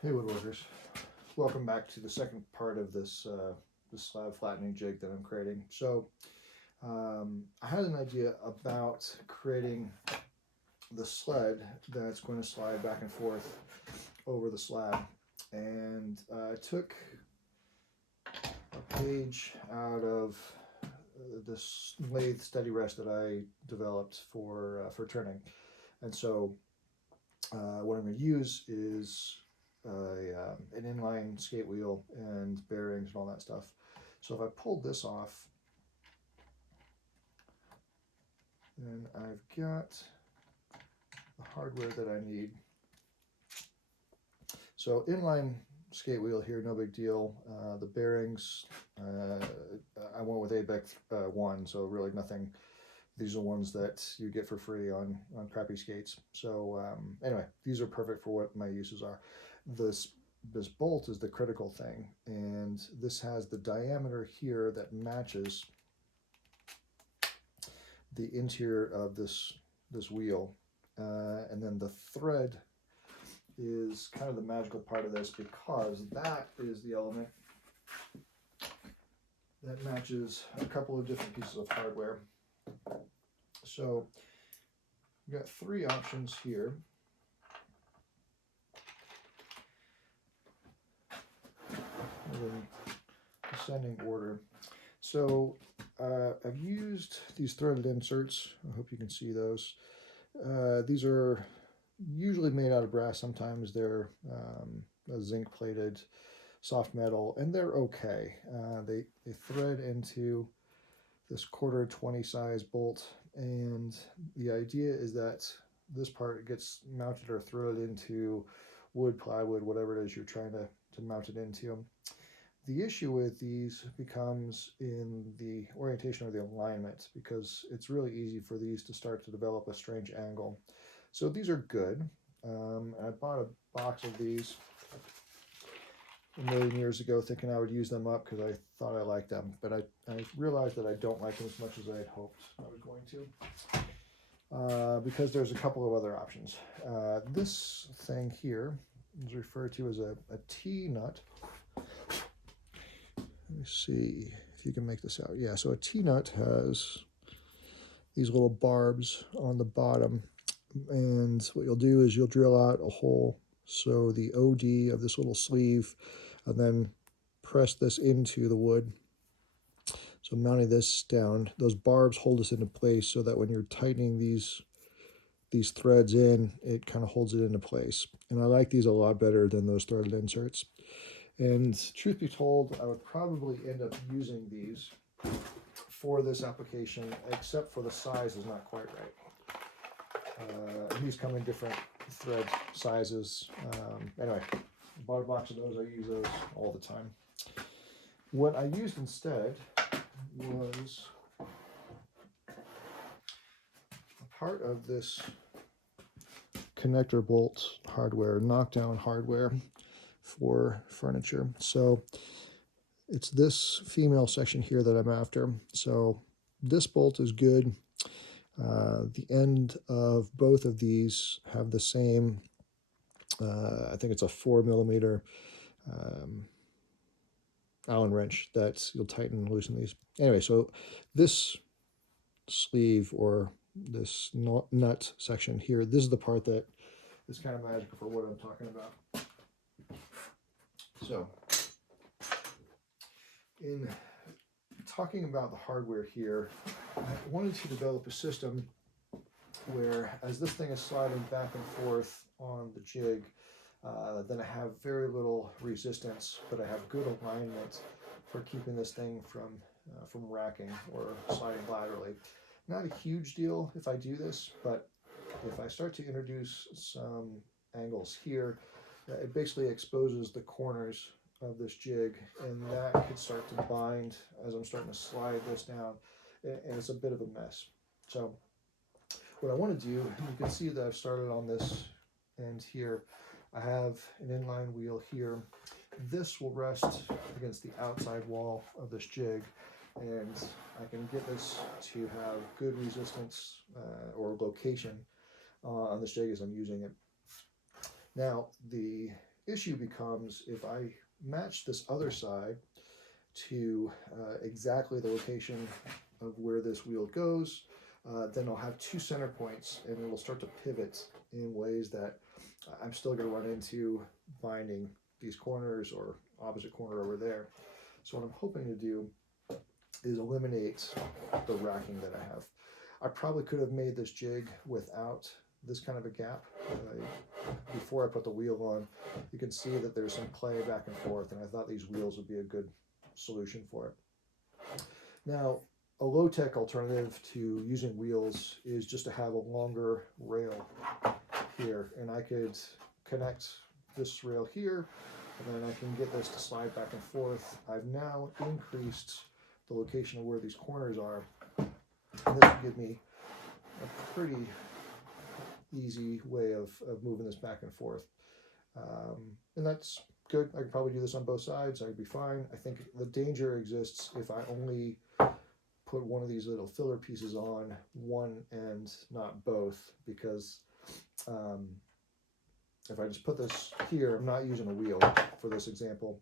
Hey woodworkers, welcome back to the second part of this slab flattening jig that I'm creating. I had an idea about creating the sled that's going to slide back and forth over the slab, and I took a page out of this lathe steady rest that I developed for turning, and so what I'm going to use is an inline skate wheel and bearings and all that stuff. So if I pulled this off, then I've got the hardware that I need. So inline skate wheel here, no big deal. The bearings, I went with ABEC 1, so really nothing. These are ones that you get for free on crappy skates. So anyway, these are perfect for what my uses are. This bolt is the critical thing, and this has the diameter here that matches the interior of this wheel, and then the thread is kind of the magical part of this, because that is the element that matches a couple of different pieces of hardware. So we've got three options here. In descending order. So I've used these threaded inserts. I hope you can see those. These are usually made out of brass. Sometimes they're a zinc plated soft metal, and they're okay. They thread into this 1/4 20 size bolt, and the idea is that this part gets mounted or threaded into wood, plywood, whatever it is you're trying to mount it into. The issue with these becomes in the orientation or the alignment, because it's really easy for these to start to develop a strange angle. So these are good. I bought a box of these a million years ago thinking I would use them up because I thought I liked them, but I realized that I don't like them as much as I had hoped I was going to, because there's a couple of other options. This thing here is referred to as a T-nut. Let me see if you can make this out. Yeah, so a T-nut has these little barbs on the bottom, and what you'll do is you'll drill out a hole, so the OD of this little sleeve, and then press this into the wood. So mounting this down, those barbs hold this into place so that when you're tightening these threads in, it kind of holds it into place. And I like these a lot better than those threaded inserts. And truth be told, I would probably end up using these for this application, except for the size is not quite right. These come in different thread sizes. Anyway, I bought a box of those. I use those all the time. What I used instead was a part of this connector bolt hardware, knockdown hardware for furniture. So it's this female section here that I'm after. So this bolt is good. The end of both of these have the same, I think it's a 4mm Allen wrench that you'll tighten and loosen these. Anyway, so this sleeve or this nut section here, this is the part that is kind of magical for what I'm talking about. So in talking about the hardware here, I wanted to develop a system where, as this thing is sliding back and forth on the jig, then I have very little resistance, but I have good alignment for keeping this thing from racking or sliding laterally. Not a huge deal if I do this, but if I start to introduce some angles here, it basically exposes the corners of this jig, and that could start to bind as I'm starting to slide this down, and it's a bit of a mess. So what I want to do, you can see that I've started on this end here. I have an inline wheel here. This will rest against the outside wall of this jig, and I can get this to have good resistance or location on this jig as I'm using it. Now, the issue becomes if I match this other side to exactly the location of where this wheel goes, then I'll have two center points and it will start to pivot in ways that I'm still going to run into finding these corners or opposite corner over there. So what I'm hoping to do is eliminate the racking that I have. I probably could have made this jig without this kind of a gap. Before I put the wheel on, you can see that there's some play back and forth, and I thought these wheels would be a good solution for it. Now, a low-tech alternative to using wheels is just to have a longer rail here, and I could connect this rail here, and then I can get this to slide back and forth. I've now increased the location of where these corners are, and this will give me a pretty easy way of moving this back and forth. And that's good. I could probably do this on both sides. I'd be fine. I think the danger exists if I only put one of these little filler pieces on one end, not both, because if I just put this here, I'm not using a wheel for this example.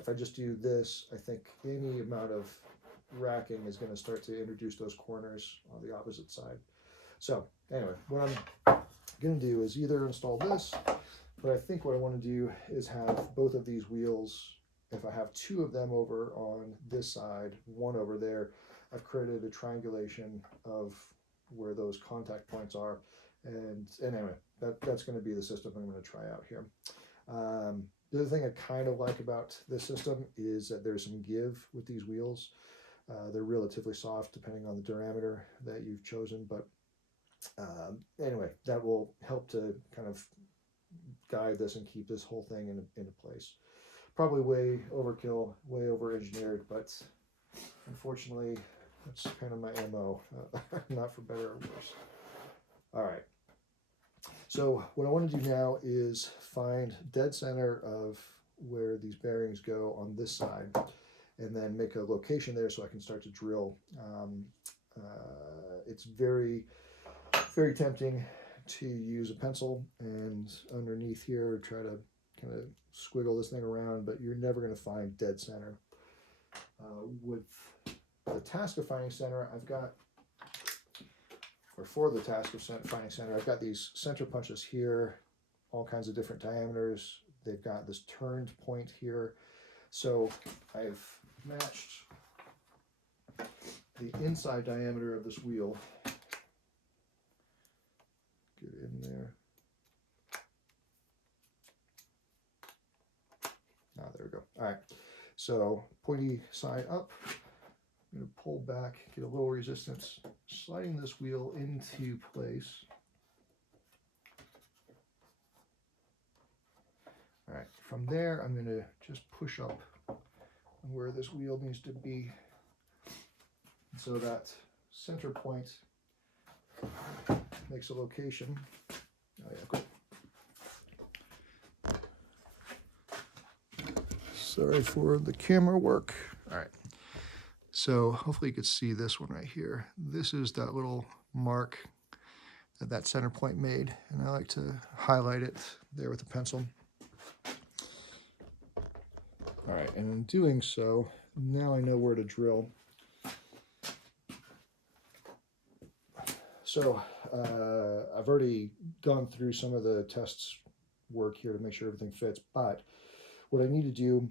If I just do this, I think any amount of racking is going to start to introduce those corners on the opposite side. So anyway, what I'm going to do is either install this, but I think what I want to do is have both of these wheels. If I have two of them over on this side, one over there, I've created a triangulation of where those contact points are. And anyway, that's going to be the system I'm going to try out here. The other thing I kind of like about this system is that there's some give with these wheels. They're relatively soft depending on the diameter that you've chosen, but anyway, that will help to kind of guide this and keep this whole thing into place. Probably way overkill, way over engineered, but unfortunately that's kind of my MO, not for better or worse. All right, so what I want to do now is find dead center of where these bearings go on this side, and then make a location there so I can start to drill. It's very, very tempting to use a pencil and underneath here try to kind of squiggle this thing around, but you're never going to find dead center. With the task of finding center, I've got, or for the task of finding center, I've got these center punches here, all kinds of different diameters. They've got this turned point here. So I've matched the inside diameter of this wheel. Get it in there. Ah, there we go. All right. So pointy side up. I'm going to pull back, get a little resistance, sliding this wheel into place. All right. From there, I'm going to just push up where this wheel needs to be, so that center point makes a location. Oh yeah, cool. Sorry for the camera work. All right, so hopefully you could see this one right here. This is that little mark that that center point made, and I like to highlight it there with a pencil. All right, and in doing so, now I know where to drill. So I've already gone through some of the tests work here to make sure everything fits, but what I need to do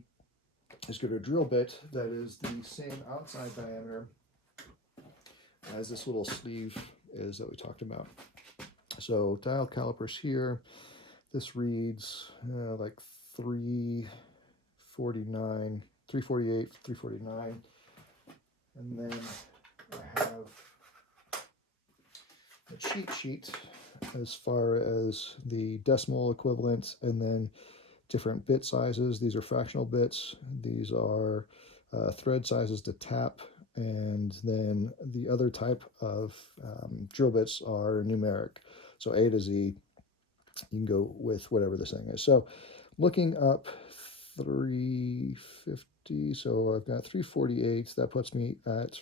is get a drill bit that is the same outside diameter as this little sleeve is that we talked about. So dial calipers here, this reads like 349, 348, 349, and then I have a cheat sheet as far as the decimal equivalent, and then different bit sizes. These are fractional bits. These are thread sizes to tap, and then the other type of drill bits are numeric. So A to Z, you can go with whatever this thing is. So looking up 350, so I've got 348. That puts me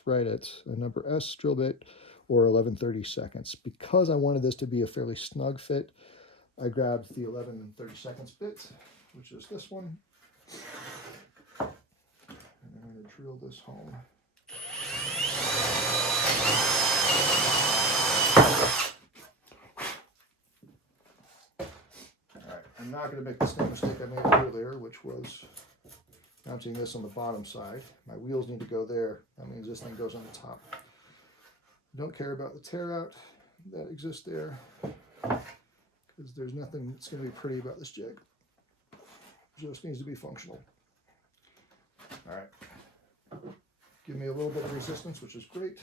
right at a number S drill bit, or 11/32. Because I wanted this to be a fairly snug fit, I grabbed the 11 32 bit, which is this one, and I'm going to drill this home. Alright, I'm not going to make the same mistake I made earlier, which was mounting this on the bottom side. My wheels need to go there. That means this thing goes on the top. I don't care about the tear out that exists there, because there's nothing that's going to be pretty about this jig. It just needs to be functional. All right, give me a little bit of resistance, which is great.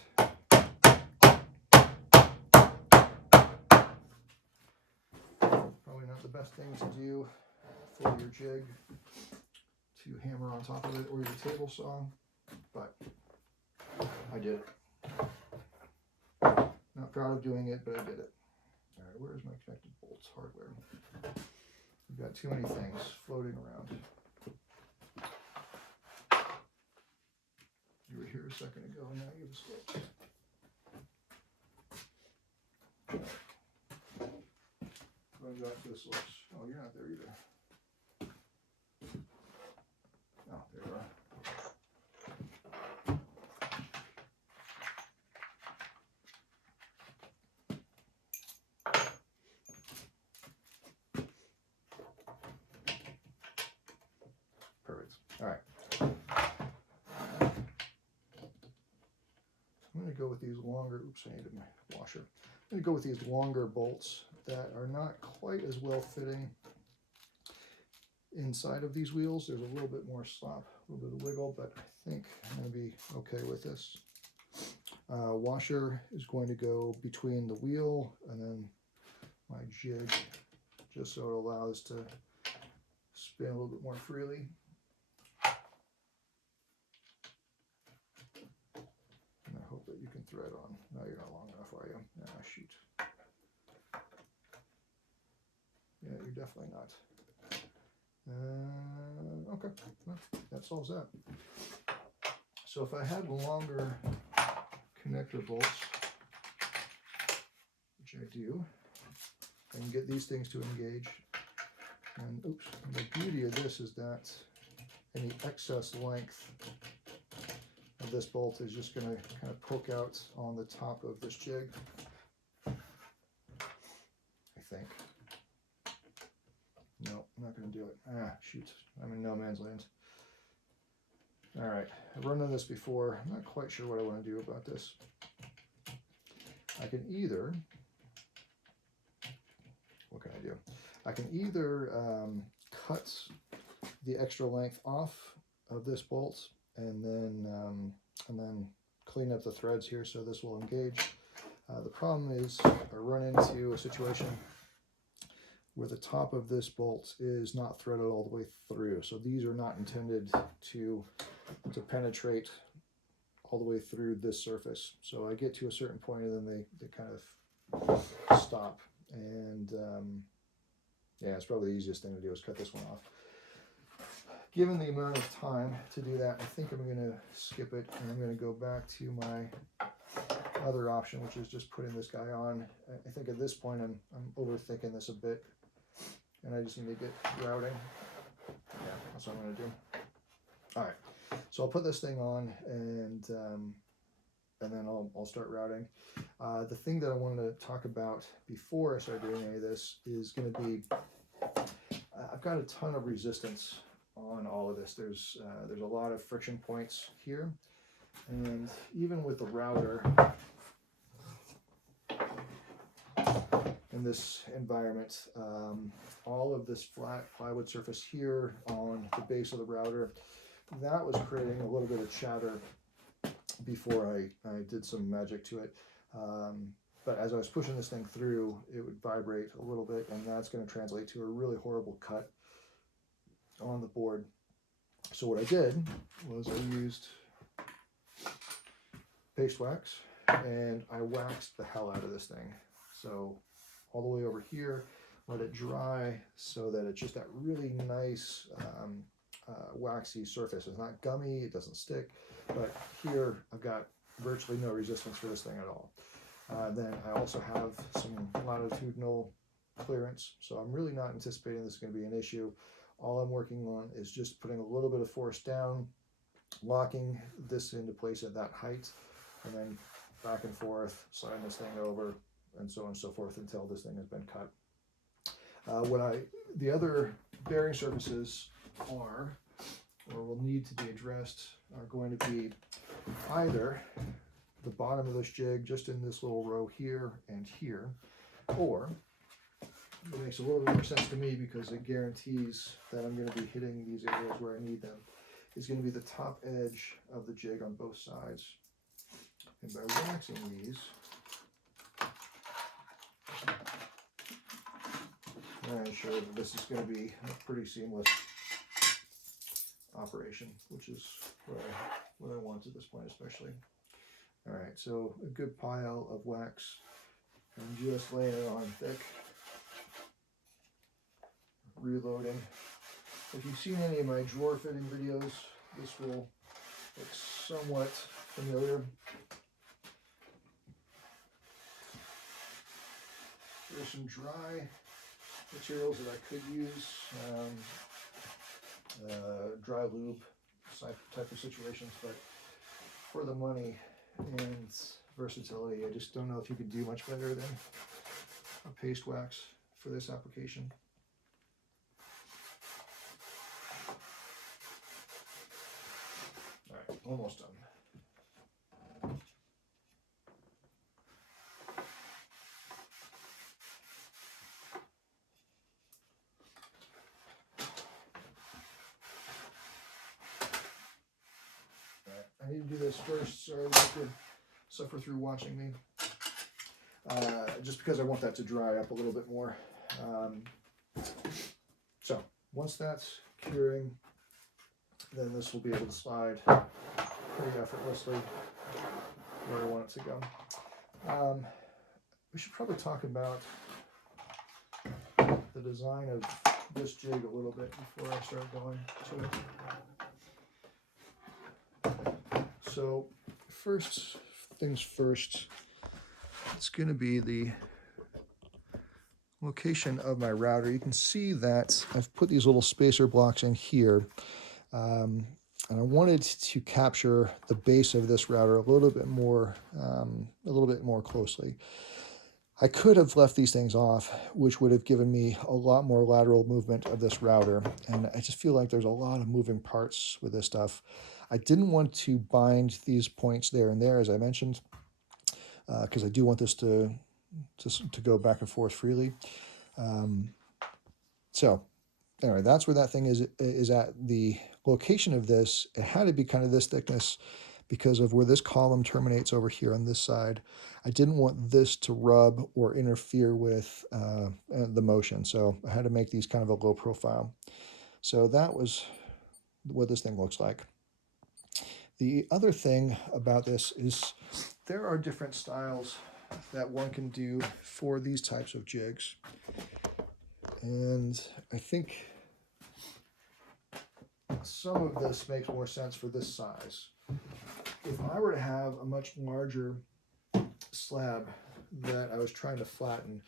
Probably not the best thing to do for your jig, to hammer on top of it, or your table saw, but I did it. Not proud of doing it, but I did it. All right, where's my connected bolts hardware? We've got too many things floating around. You were here a second ago, and now you've escaped. Going back to this looks. Oh, you're not there either. Oh, there you are. Perfect. All right. I'm going to go with these longer, oops, I needed my washer. I'm going to go with these longer bolts that are not quite as well fitting inside of these wheels. There's a little bit more slop, a little bit of wiggle, but I think I'm going to be okay with this. Washer is going to go between the wheel and then my jig, just so it allows to spin a little bit more freely. And I hope that you can thread on. No, you're not long enough, are you? Ah, shoot. Yeah, you're definitely not. Okay, well, that solves that. So if I had longer connector bolts, which I do, I can get these things to engage. And oops, the beauty of this is that any excess length of this bolt is just going to kind of poke out on the top of this jig, I think. No, I'm not going to do it. Ah, shoot. I'm in no man's land. All right, I've run on this before. I'm not quite sure what I want to do about this. I can either, what can I do? I can either cut the extra length off of this bolt and then clean up the threads here so this will engage. The problem is I run into a situation where the top of this bolt is not threaded all the way through. So these are not intended to penetrate all the way through this surface. So I get to a certain point and then they kind of stop. And yeah, it's probably the easiest thing to do is cut this one off. Given the amount of time to do that, I think I'm going to skip it and I'm going to go back to my other option, which is just putting this guy on. I think at this point I'm overthinking this a bit, and I just need to get routing. Yeah, that's what I'm going to do. All right, so I'll put this thing on and then I'll start routing. The thing that I wanted to talk about before I start doing any of this is going to be, I've got a ton of resistance on all of this. There's a lot of friction points here, and even with the router in this environment, all of this flat plywood surface here on the base of the router, that was creating a little bit of chatter before I did some magic to it. But as I was pushing this thing through, it would vibrate a little bit, and that's going to translate to a really horrible cut on the board. So what I did was I used paste wax and I waxed the hell out of this thing. So all the way over here, let it dry so that it's just that really nice waxy surface. It's not gummy, it doesn't stick, but here I've got virtually no resistance for this thing at all. Then I also have some longitudinal clearance, so I'm really not anticipating this is going to be an issue. All I'm working on is just putting a little bit of force down, locking this into place at that height, and then back and forth, sliding this thing over, and so on and so forth until this thing has been cut. The other bearing surfaces are, or will need to be addressed, are going to be either the bottom of this jig, just in this little row here and here, or it makes a little bit more sense to me because it guarantees that I'm going to be hitting these areas where I need them, is going to be the top edge of the jig on both sides. And by waxing these, I'm sure that this is going to be a pretty seamless operation, which is what I want at this point especially. All right, so a good pile of wax and just laying it on thick, reloading. If you've seen any of my drawer fitting videos, this will look somewhat familiar. There's some dry materials that I could use, dry lube type of situations, but for the money and versatility, I just don't know if you could do much better than a paste wax for this application. All right, almost done. I need to do this first, so you could suffer through watching me. Just because I want that to dry up a little bit more. So once that's curing, then this will be able to slide pretty effortlessly where I want it to go. We should probably talk about the design of this jig a little bit before I start going to it. So first things first, it's going to be the location of my router. You can see that I've put these little spacer blocks in here, and I wanted to capture the base of this router a little bit more closely. I could have left these things off, which would have given me a lot more lateral movement of this router, and I just feel like there's a lot of moving parts with this stuff. I didn't want to bind these points there and there, as I mentioned, because I do want this to go back and forth freely. So anyway, that's where that thing is at. The location of this, it had to be kind of this thickness because of where this column terminates over here on this side. I didn't want this to rub or interfere with the motion, so I had to make these kind of a low profile. So that was what this thing looks like. The other thing about this is there are different styles that one can do for these types of jigs. And I think some of this makes more sense for this size. If I were to have a much larger slab that I was trying to flatten,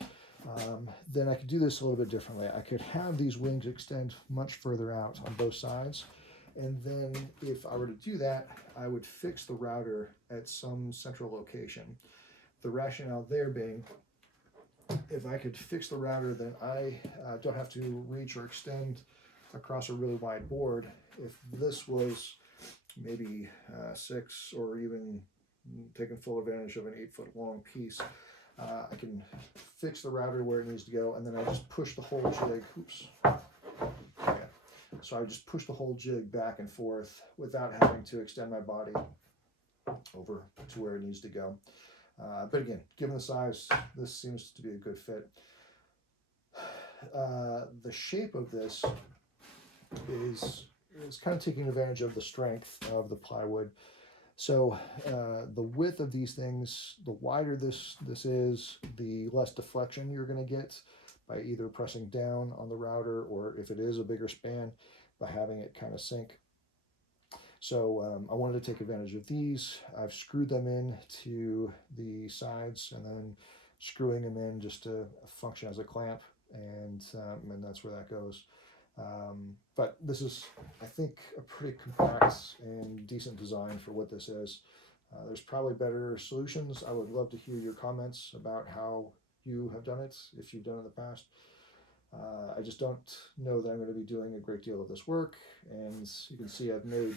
then I could do this a little bit differently. I could have these wings extend much further out on both sides. And then if I were to do that, I would fix the router at some central location. The rationale there being, if I could fix the router, then I don't have to reach or extend across a really wide board. If this was maybe 6 or even taking full advantage of an 8-foot long piece, I can fix the router where it needs to go, and then I just push the whole jig. Oops. Okay. So I just push the whole jig back and forth without having to extend my body over to where it needs to go. But again, given the size, this seems to be a good fit. The shape of this is kind of taking advantage of the strength of the plywood. So the width of these things, the wider this is, the less deflection you're going to get by either pressing down on the router, or if it is a bigger span, by having it kind of sink. So I wanted to take advantage of these. I've screwed them in to the sides and then screwing them in just to function as a clamp and that's where that goes. But this is, I think, a pretty compact and decent design for what this is. There's probably better solutions. I would love to hear your comments about how you have done it, if you've done it in the past. I just don't know that I'm going to be doing a great deal of this work, and you can see I've made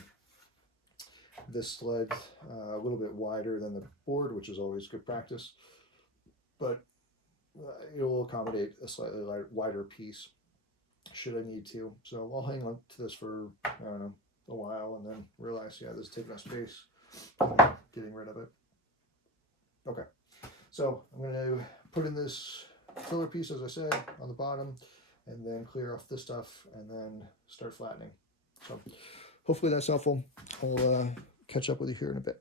this sled a little bit wider than the board, which is always good practice, but it will accommodate a slightly wider piece should I need to. So I'll hang on to this for, I don't know, a while, and then realize, yeah, this is taking up space, getting rid of it. Okay, so I'm going to put in this filler piece, as I said, on the bottom, and then clear off this stuff, and then start flattening. So hopefully that's helpful. I'll catch up with you here in a bit.